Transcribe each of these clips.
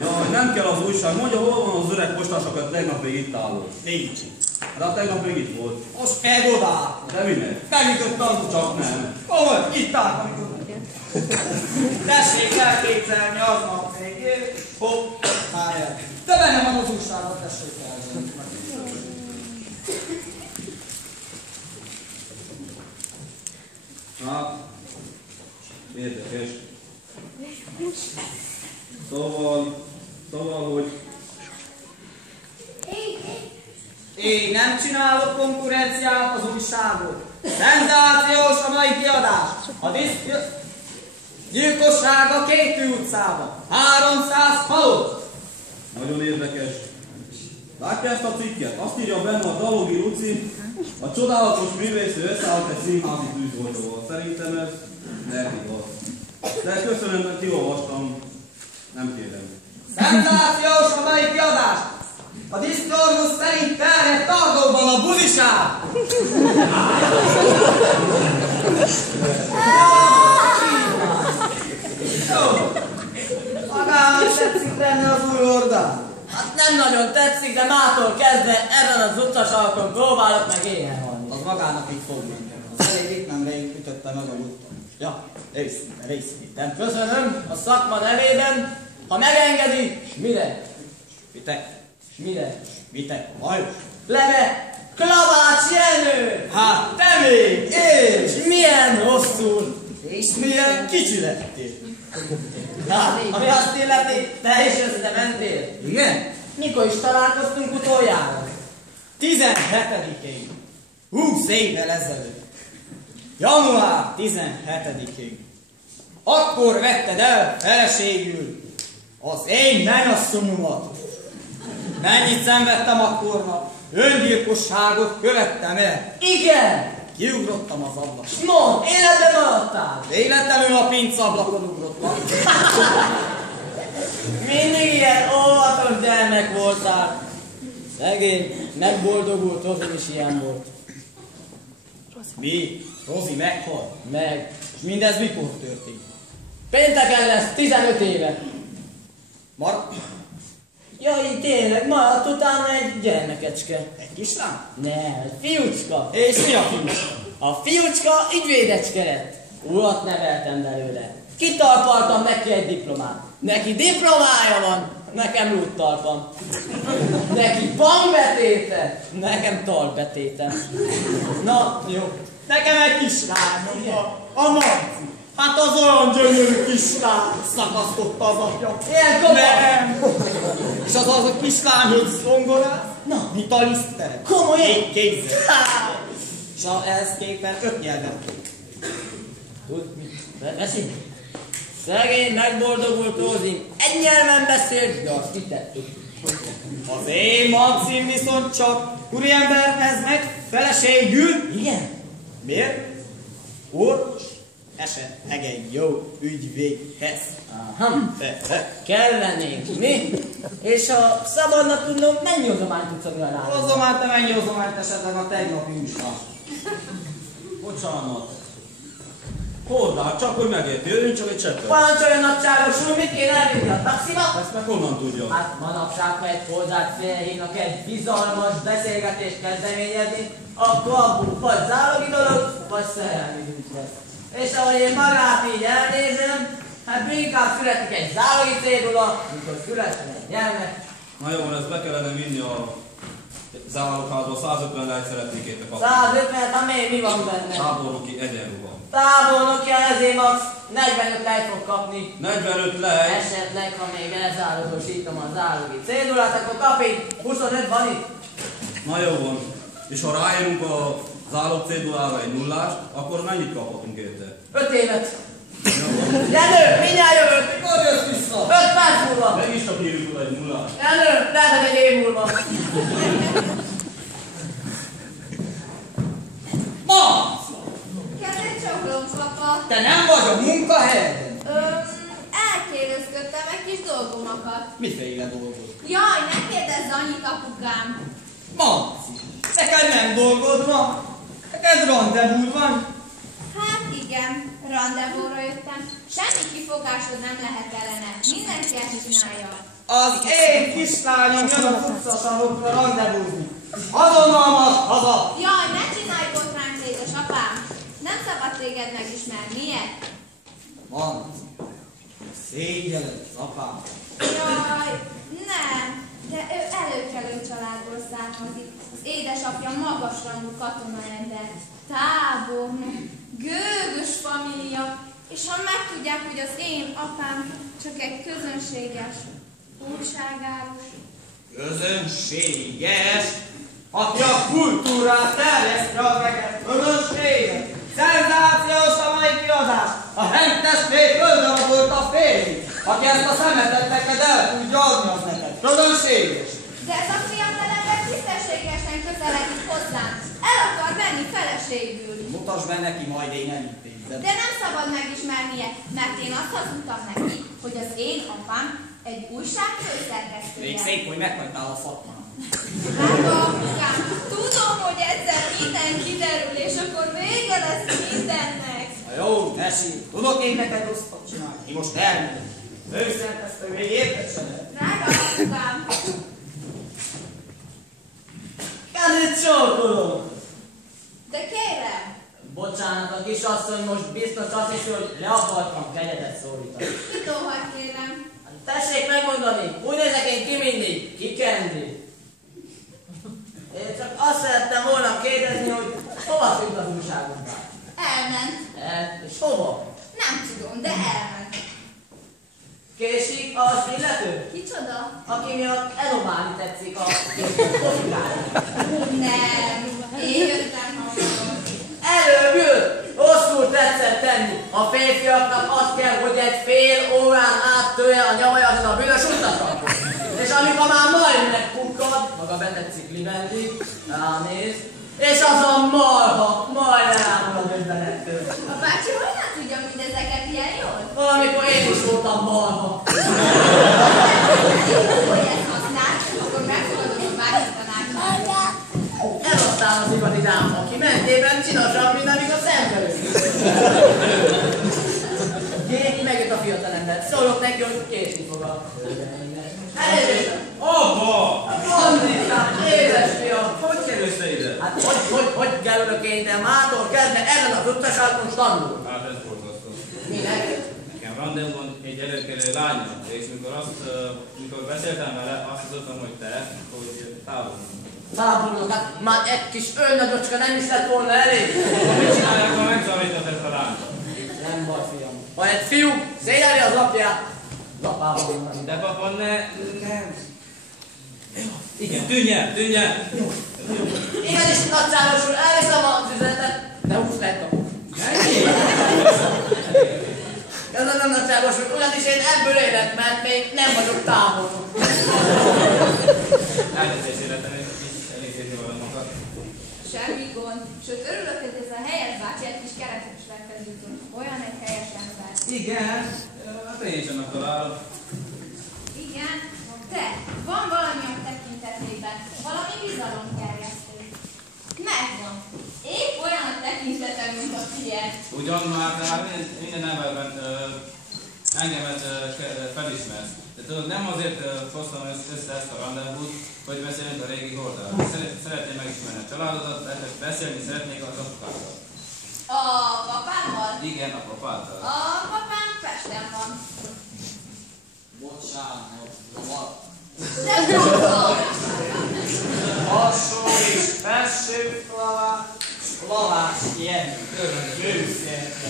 Jaj, nem kell az újság. Mondja, hol van az öreg postás, aki tegnap még itt állott? Nincs. De a tegnap még itt volt. Most megodáll. De minek? Megütöttem. Csak nem. Ó, itt áll, amikor. Tessék elképzelni aznap még. Hopp, már el. De benne van az újságban, tessék elképzelni. Hát, érdekes. Szóval, hogy... Én nem csinálok konkurenciát az újságot. Szenzációs a mai kiadás. A gyilkosság a Kétű utcában. 300 halott. Nagyon érdekes. Látja ezt a cikket? Azt írja benne a Dalogi Luci, a csodálatos művésző összeállt egy színházi tűzoltóval. Szerintem ez nem igaz. De köszönöm, hogy kiolvastam. Nem kérem. Szenzációs a mai kiadás. A diszkorvusz szerint terjedt Targóban a buliság. Jó. Magának tetszik lenni az új ordán? Hát nem nagyon tetszik, de mától kezdve ezen az utcasarkon próbálok meg éhen halni. Az magának így fog menni. Az elég itt nem ütötte meg a úton. Ja, részvétem. Köszönöm a szakma nevében, ha megengedi, mire? Vitek, Lajos. Leve, Klavács Jenő! Hát, te még és Milyen hosszú! és milyen kicsi lettél. Hát, ami azt illeti, te is össze mentél. Igen? Mikor is találkoztunk utoljára? 17-én. 20 évvel ezelőtt. Január 17-én. Akkor vetted el feleségül az én menyasszonyomat. Mennyit szenvedtem akkornak? Öngyilkosságot követtem el. Igen! Kiugrottam az ablakon. No, életben maradtál! Életemül a pincablakon ugrottam. Mindig ilyen óvatos gyermek voltál. Szegény, megboldogult, Rozi is ilyen volt. Mi? Rozi meghalt? Meg. És mindez mikor történt? Pénteken lesz 15 éve. Jaj, tényleg, maradt utána egy gyermekecske. Egy kislány? Nem, egy fiúcska. És mi a fiúcska? A fiúcska ügyvédecske lett. Urat neveltem belőle. Kitalpaltam neki egy diplomát. Neki diplomája van, nekem lúttalpam. Neki bankbetéte, nekem talpbetéte. Na, jó. Nekem egy kislányom, a Marci. Hát az olyan gyönyörű kislány, szakasztotta az apja. Ilyen komoly. Nem. És az a kislányhoz zongorát? Na, mit a lisztere? Komolyan? Képzel. És ehhez képen 5 nyelven. Tud mit? Beszélj? Szegény, megboldogult Rózi. Egy nyelven beszélt, de azt kitettük. Az én Marcim viszont csak úriemberhez meg feleségül. Igen? Miért? Orvos esett meg egy jó ügyvédhez. Aha. Kellenénk mi? És ha szabadna tudnom, mennyi hozományt tudsz adni a lányomnak? Hozományt, nem ennyi hozományt esetleg a tegnapi újság. Bocsánat. Hordál, csak hogy megérti, jöjjön csak egy cseppet. Parancsoljon nagyságos úr, mit kéne elvinni a taxiba? Ezt meg honnan tudja? Hát manapság, ha egy hozzát felhívnak egy bizalmas beszélgetést kezdeményezni, akkor abból vagy zálogi dolog, vagy szerelmi ügy lesz. És ahogy én magát így elnézem, hát inkább születik egy zálogi cédula, mikor születne egy gyermek. Na jó, ezt be kellene vinni a zálogházba, 150 szeretnék érte kapni. 150, hát mi van benne? Tábornoki egyenruha. Tábornoki ezért max 45 lejt fog kapni. 45 lej. Esetleg, ha még elzálogosítom a zálogi cédulát, akkor kap így 25 van itt. Na jó van. És ha ráérünk a zálog cédulára egy nullást, akkor mennyit kaphatunk érte? 5 évet. Jenő, mindjárt jövök. Mikor jössz vissza? 5 perc múlva. Meg is csak írjuk oda egy nullást. Jenő, lehet egy év múlva. Marci! Kedves csaklom, papa. Te nem vagy a munkahelyen? Elkérdezködtem egy kis dolgomakat. Miféle dolgod? Jaj, ne kérdezz annyit, apukám. Marci, neked nem dolgod van? Neked randevúd van? Hát itt Igen, randevóra jöttem. Semmi kifogásod nem lehet ellene. Mindenki ezt csinálja. Az én kislányom jön a futcasarokra randevúzni. Azonnal most haza! Jaj, ne csinálj botránc, édesapám! Nem szabad téged megismerni, miért? Van. Szégyelled, apám. Jaj, nem, de ő előkelő családból származik. Az édesapja magasrangú katonaember, tábornok, gőgös família, és ha megtudják, hogy az én apám csak egy közönséges újságárus. Közönséges? Aki a kultúrát terjesztje az neked közönséges. Szenzációs a mai kiadás! A hentestvég földön volt a férj, aki ezt a szemetet neked el tudja adni az neked. Közönséges! De ez a fiatalember tisztességesen közeledik hozzám. El akar venni feleségül. Mutasd be neki, majd én elintézem. De nem szabad megismernie, mert én azt hazudtam neki, hogy az én apám egy újság főszerkesztője. Még szép, hogy meghagytál a szakmán. Drága apukám, tudom, hogy egyszer minden kiderül, és akkor vége lesz mindennek. Na jó, ne sír. Tudok én neked rosszat csinálni. Ki most elmegy. Főszerkesztő még érted sem el. Drága apukám, Kezét csókolom! de kérem, Bocsánat, a kisasszony most biztos azt hiszi, hogy le akartam kegyedet szólítani. mit óhajt kérem? Tessék megmondani, úgy nézek én ki mindig, kikendi. Én csak azt szerettem volna kérdezni, hogy hova tűnt az újságunkban? Elment. És hova? Nem tudom, de elment. Késik az illető? Kicsoda? Aki miatt elobálni tetszik a kofikára. Nem, én jöttem hamarabb. Előbb jött! Rosszul tetszett tenni. A férfiaknak azt kell, hogy egy fél órán át tőle a nyavajat a bűnös utasat. És amikor már majd megpukkad, maga betetszik Libendi, ránéz, és az a marha, majd elámul a döbbenettől. A bácsi honnan tudja mindezeket ilyen jól? Valamikor én is voltam marha. Hogy ezt használt, akkor megfogadom a bácsi tanácsát. Elosztál az igazi dám, aki mentében csinosabb, mint amíg a szemvelő. Gépi megjött a fiatalember. Szólok neki, hogy késni fog a elnézést. Abba! Andikám, édes fiam! Hogy kerülsz te ide? Hát hogy kerülök én, de mától kezdve ezen az utasságon tanul. Hát ez borzasztó. Minek? Nekem randevú van egy előkelő lányom, és mikor beszéltem vele, azt tudtam, hogy te, hogy távolodunk. Tábornok, hát már egy kis őrnagyocska nem is lett volna elég. Mit csinálják, ha megzavított ezt a lányt? Nem baj, fiam. Ha egy fiú szégyeli az apját, az apában van. De papa, nem. Igen, tűnj el! Igen, és nagyságosul elviszem az üzenetet, de húsz megkapok. Ez nem nagyságosul, ugyanis én ebből élek, mert még nem vagyok tábornok. Elnézést életem, és elintézni valamokat. Semmi gond. Sőt, örülök, hogy ez a helyes bácsi egy kis keretes megfezítünk. Olyan egy helyes ember. Igen, hát én is annak találom. Igen, de van valami a tekintetében, valami bizalomgerjesztő. Megvan. Épp olyan a tekintetem, mint a tiéd. Ugyan már te már minden emberben engemet felismersz. De tudod, nem azért hoztam össze ezt a randevút, hogy beszéljünk a régi hordáról. Szeretném megismerni a családodat, beszélni szeretnék az apukákkal. A papámmal? Igen, a papáddal. A papám Pesten van. Bocsánat, zavar. De tudom! Alsó és felső lavás ilyen gőzérte.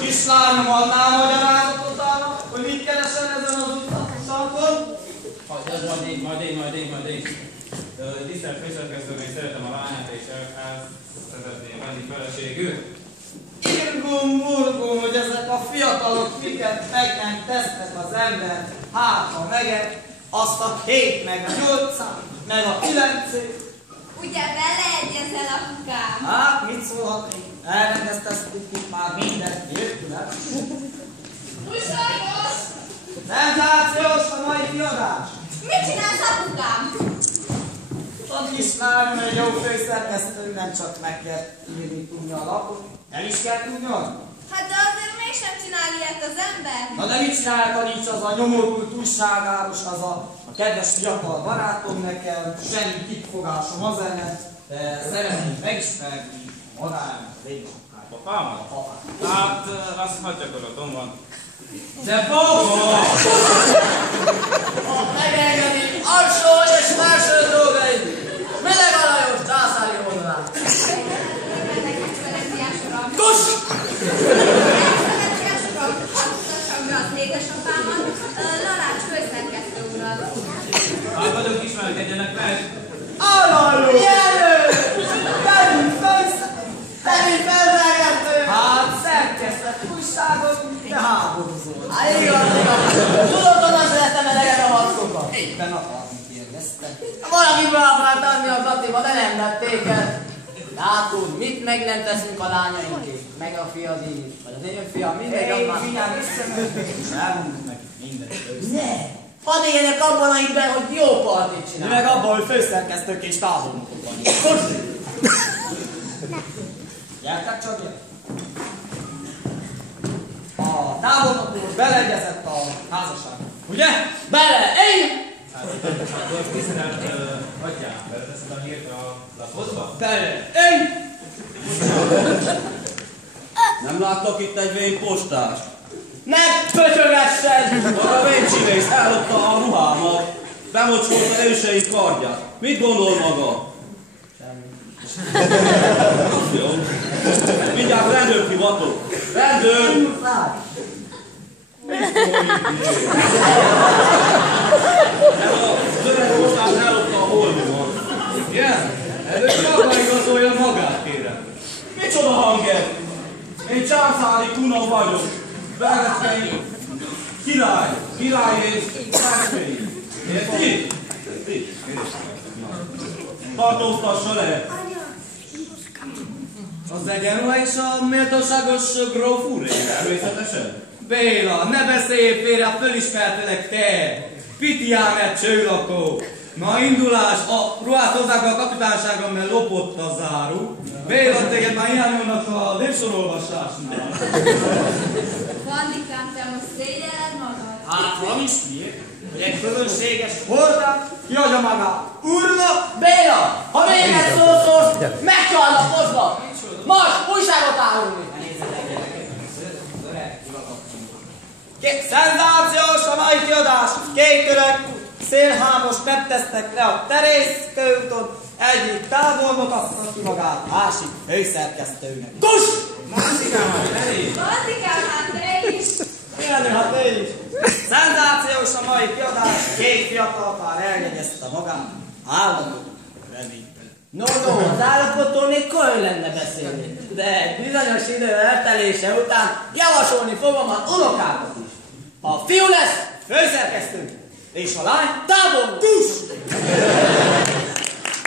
Kislányom, adnál magyarázatot arra, hogy mit keresel ezen az utakon? Majd én. Tisztelt főszerkesztő, még szeretem a lányát, és el szeretném venni feleségül. Irgum-burgum, hogy ezek a fiatalok miket meg nem tesznek az ember, hát ha meged, azt a 7 meg a 8 meg a 9. Ugye beleegyezel, apukám? Hát, mit szólhatnék? Elrendezteztük itt már mindent, jöttünk. Újságos! Szenzációs a mai kiadás! Mit csinálsz, apukám? A kis csinálni, mert jó főszerkesztő nem csak meg kell írni tudnia a lapot, el is kell tudnia. Hát de azért mégsem csinál ilyet az ember. Na de mit csinálják, ha nincs az a nyomorult újságáros, az a kedves fiatal barátom nekem, semmi kiffogásom az ellen, de szeretném megismerni magának az én Papámat? Hát, azt nagy gyakorlatom van. De papa! Ha megengedi, alsó és felső dolgaid! Meleg a Lajos császári oldalán! Excellenciás uram! Kus! Excellenciás uram! Hadd mutassam be az édesapámat, Lalács főszerkesztő urat. Hát vagyok, ismerkedjenek meg. Alalló! Jelölt! Pedig felzágáltő! Hát szerkesztett újságot, de háborúzol. Hát igaz. Tudod, honnan szeretem elegen a harcokat? Éppen akarni kérdezte. Valaki be akart adni a Zatiba, de nem vették el. Látod, mit meg nem teszünk a lányainkért? Meg a fiadért, vagy az én fiam, mindegy, Én az figyelj, visszamegyek, és elmondjuk nekik mindent őszintén. ne! Hadd éljenek abban a hitben, hogy jó partit Mi csinál. meg abban, hogy főszerkesztők és távolnokok vagyunk. Gyertek csak, gyertek! A távolnok úr beleegyezett a házasságba. Ugye? Bele! Én! Akkor tisztelt atyám, beleteszed a hírt a lapodba? Bele! Én! Nem láttak itt egy vén postást? Ne pötyögessen! Maga véncsivész ellopta a ruhámat, bemocsolta őseink kardját. Mit gondol maga? Jó. Mindjárt rendőr hivatok. Rendőr! Ez a szöreg postás ellopta a holdomat. Igen? Előtt maga igazolja magát, kérem. Micsoda hang ez? Én császári kuna vagyok. Berecskei király és felsői. Érti? Tartóztassa le! Az egyenruha és a méltóságos gróf úr? Természetesen. Béla, ne beszélj félre, fölismertelek te! Pitiámet csőlakó! Na indulás, a ruhát hozzák be a kapitányságra, mert lopott a záru. Béla, téged már hiányolnak a lépsorolvasásnál. Bandikám, te most szégyelled magad? Hát van is miért? Hogy egy közönséges hordát kiadja magát. Urna! Béla! Ha még egy szót szólsz, megcsalnak, hozlak! Most újságot árulni! Szenzációs a mai kiadás! Két öreg szélhámos nem tesznek le a Terészkőúton, egyik távolnok azt ki magát, másik főszerkesztőnek. Kus! Bandikám, hát te is! Milyen hát te is? Szenzációs a mai kiadás, két fiatal pár eljegyezte magát, állandó reményben. No, az állapottól még koly lenne beszélni, de egy bizonyos idő eltelése után javasolni fogom az unokákat is. Ha a fiú lesz, Főszerkesztő, és a lány távolnok. Kus!